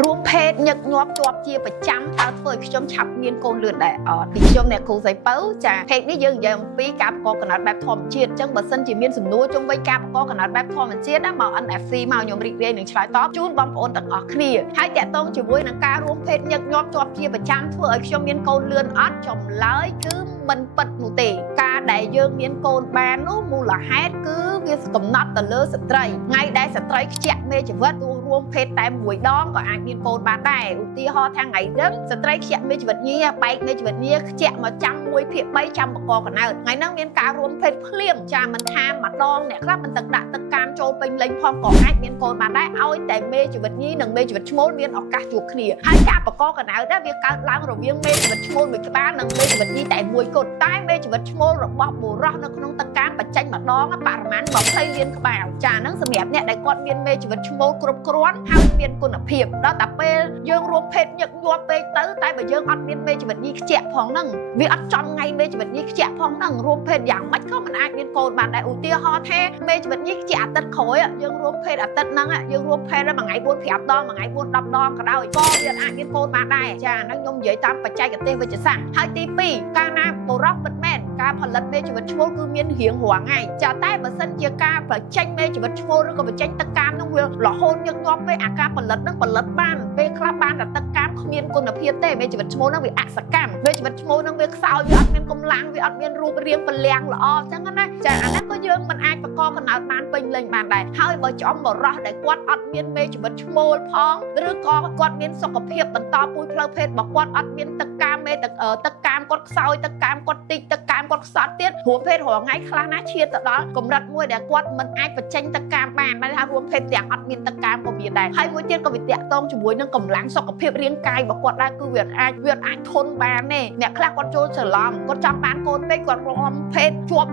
រួមភេទញឹកញាប់ជាប់ជាប្រចាំតើធ្វើឲ្យខ្ញុំឆាប់មានកូនលឿនដែរអត់ពីខ្ញុំអ្នកគ្រូសៃពៅចាភេទនេះយើងនិយាយអំពីការបង្កកំណត់បែបធម្មជាតិអញ្ចឹងបើសិនជាមានសំណួរជុំវិញការបង្កកំណត់បែបធម្មជាតិណាមក NFC មកខ្ញុំរីករាយនឹងឆ្លើយតបជូនបងប្អូនទាំងអស់គ្នាហើយតាក់ទងជាមួយនឹងការរួមភេទញឹកញាប់ជាប់ជាប្រចាំធ្វើឲ្យខ្ញុំមានកូនលឿនអត់ចម្លើយគឺមិនពិតនោះទេការដែលយើងមានកូនបាននោះមូលហេតុគឺវាកំណត់ទៅលើស្ត្រីថ្ងៃដែលស្ត្រីខ្ជាក់មេជីវិតរួមភេទតែមួយដងក៏អាចមានកូនបានដែរឧទាហរណ៍ថាថ្ងៃនេះស្ត្រីខ្ជាក់មេជីវិតញីបែកមេជីវិតញីខ្ជាក់មកចាំ1/3ចាំបកកណើតថ្ងៃហ្នឹងមានការរួមភេទភ្លាមចាមិនថាម្ដងអ្នកខ្លះមិនទឹកដាក់ទឹកកាមចូលពេញលេញផងក៏អាចមានកូនបានដែរឲ្យតែមេជីវិតញីនិងមេជីវិតឈ្មោលមានឱកាសជួបគ្នាហើយការបកកណើតដែរវាកើតឡើងរវាងមេជីវិតឈ្មោលមួយក្បាលនិងមេជីវិតញីតែមួយគត់តែមេជីវិតឈ្មោលរបស់បុរសនៅក្នុងទឹកកាមបញ្ចេញម្ដងបរិមាណ20លានក្បាលចាហ្នឹងសម្រាប់អ្នកដែលគាត់មានមេជីវិតឈ្មោលគ្រប់គ្រាន់ហើយមានគុណភាពដល់តែពេលយើងរួមភេទញឹកញាប់ពេកទៅតែបើយើងអត់មានមេជីវិតញីខ្ជាក់ផងហ្នឹងវាអត់ចំថ្ងៃមេជីវិតញីខ្ជាក់ផងហ្នឹងរួមភេទយ៉ាងម៉េចក៏មិនអាចមានកូនបានដែរឧទាហរណ៍ថាមេជីវិតញីខ្ជាក់អាទិត្យក្រោយយើងរួមភេទអាទិត្យហ្នឹងយើងរួមភេទមួយថ្ងៃ4 5ដងមួយថ្ងៃ4 10ដងក៏ដោយក៏វាអាចមានកូនបានដែរចាហ្នឹងខ្ញុំនិយាយតាមបច្ចេកទេសវិទ្យាសាស្ត្រហើយទី2កាលណាបុរសពិតមែនការផលិតមេជីវិតឈ្មោលគឺមានរៀងរាល់ថ្ងៃចាតែបើសិនជាការបញ្ចេញមេជីវិតឈ្មោលឬក៏បញ្ចេញទឹកកាមហ្នឹងវារហូតញឹកញាប់ពេកអាការផលិតហ្នឹងផលិតបានពេលខ្លះបានតែទឹកកាមគ្មានគុណភាពទេមេជីវិតឈ្មោលហ្នឹងវាអសកម្មមេជីវិតឈ្មោលហ្នឹងវាខ្សោយវាអត់មានកម្លាំងវាអត់មានរូបរាងពលាំងល្អអញ្ចឹងណាចាអាហ្នឹងក៏យើងមិនអាចបង្កកំណើតបានពេញលេញបានដែរហើយបើចំបរោះដែលគាត់អត់មានមេជីវិតឈ្មោលផងឬក៏គាត់មានសុខភាពបន្តពូជផ្លូវភេទរបស់គាត់អត់មានទឹកកាមមេទឹកកាមគាត់ខ្សោយទឹកកាមគាត់តិចទឹកកាមគាត់ខ្សត់ទៀតរួមភេទរាល់ថ្ងៃខ្លះណាឈានទៅដល់កម្រិតមួយដែលគាត់មិនអាចបញ្ចេញទឹកកាមបានថារួមភេទទាំងអត់មានទឹកកាមក៏មានដែរហើយមួយទៀតក៏វាតាក់ទងជាមួយនឹងកម្លាំងសុខភាពរាងកាយរបស់គាត់ដែរគឺវាអាចធន់បានទេអ្នកខ្លះគាត់ចូលច្រឡំគាត់ចង់បានកូនពេកគាត់រួមភេទជាប់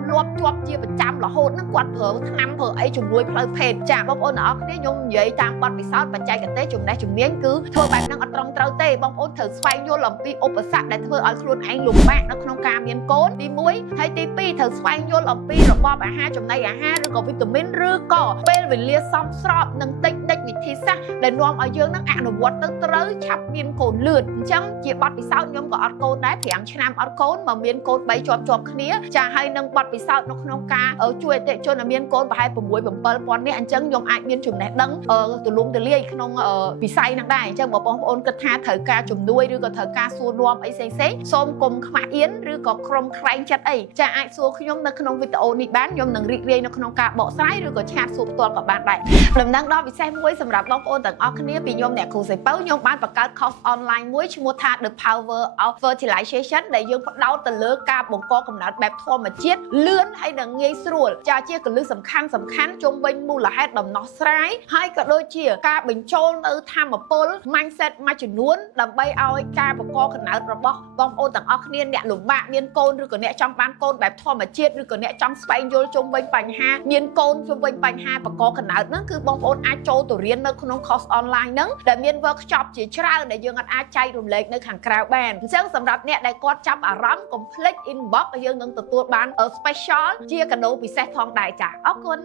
ជាប្រចាំរហូតហ្នឹងគាត់ប្រើថ្នាំប្រើអីជំនួយផ្លូវភេទចាបងប្អូនទាំងអស់គ្នាខ្ញុំនិយាយតាមបទពិសោធន៍បច្ចេកទេសចំណេះជំនាញគឺធ្វើបែបហ្នឹងអត់ត្រឹមត្រូវទេបងប្អូនត្រូវស្វែងយល់អំពីឧបសគ្គដែលធ្វើឲ្យខ្លួនឯងលំបាកនៅក្នុងការមានកូនទី1ហើយទី2ត្រូវស្វែងយល់អំពីរបបអាហារចំណីអាហារឬក៏វីតាមីនឬក៏ពេលវេលាសមស្របនឹងតិចវិធីសាស្ត្រដែលនាំឲ្យយើងនឹងអនុវត្តទៅត្រូវឆាប់មានកូនលឿនអញ្ចឹងជាបទពិសោធន៍ខ្ញុំក៏អត់កូនដែរ5ឆ្នាំអត់កូនមកមានកូន3ជាប់គ្នាចាហើយនឹងបទពិសោធន៍នៅក្នុងការជួយអតិថិជនឲ្យមានកូនប្រហែល6-7ពាន់នាក់អញ្ចឹងខ្ញុំអាចមានចំណេះដឹងទូលំទូលាយក្នុងវិស័យហ្នឹងដែរអញ្ចឹងបងប្អូនគិតថាត្រូវការជំនួយឬក៏ត្រូវការសួរនាំអីផ្សេងសូមកុំខ្មាស់អៀនឬក៏ក្រុមខ្លែងចិត្តអីចាអាចសួរខ្ញុំនៅក្នុងវីដេអូនេះបានខ្ញុំនឹងរីករាយនៅក្នុងការបកស្រាយឬក៏ឆាតសួរផ្ទាល់ក៏បានដែរដំណឹងដល់ពិសេសមួយសម្រាប់បងប្អូនទាំងអស់គ្នាពីខ្ញុំអ្នកគ្រូសៃពៅខ្ញុំបានបង្កើត course online មួយឈ្មោះថា The Power of Fertilization ដែលយើងផ្ដោតទៅលើការបង្កកំណើតបែបធម្មជាតិលឿនហើយនិងងាយស្រួលចាជាគន្លឹះសំខាន់ជុំវិញមូលហេតុដំណោះស្រាយហើយក៏ដូចជាការបញ្ចូលនៅធម៌ពល mindset មួយចំនួនដើម្បីឲ្យការបង្កកំណើតរបស់បងប្អូនទាំងអស់គ្នាអ្នកលំបាកមានកូនឬក៏អ្នកចង់បានកូនបែបធម្មជាតិឬក៏អ្នកចង់ស្វែងយល់ជុំវិញបញ្ហាមានកូនជុំវិញបញ្ហាបង្កកំណើតហ្នឹងគឺបងប្អូនអាចចូលទៅរៀននៅក្នុង course online ហ្នឹងដែលមាន workshop ជាច្រើនដែលយើងអាចចែករំលែកនៅខាងក្រៅបានអញ្ចឹងសម្រាប់អ្នកដែលគាត់ចាប់អារម្មណ៍ complete inbox យើងនឹងទទួលបាន special ជាកាដូពិសេសផងដែរចាអរគុណ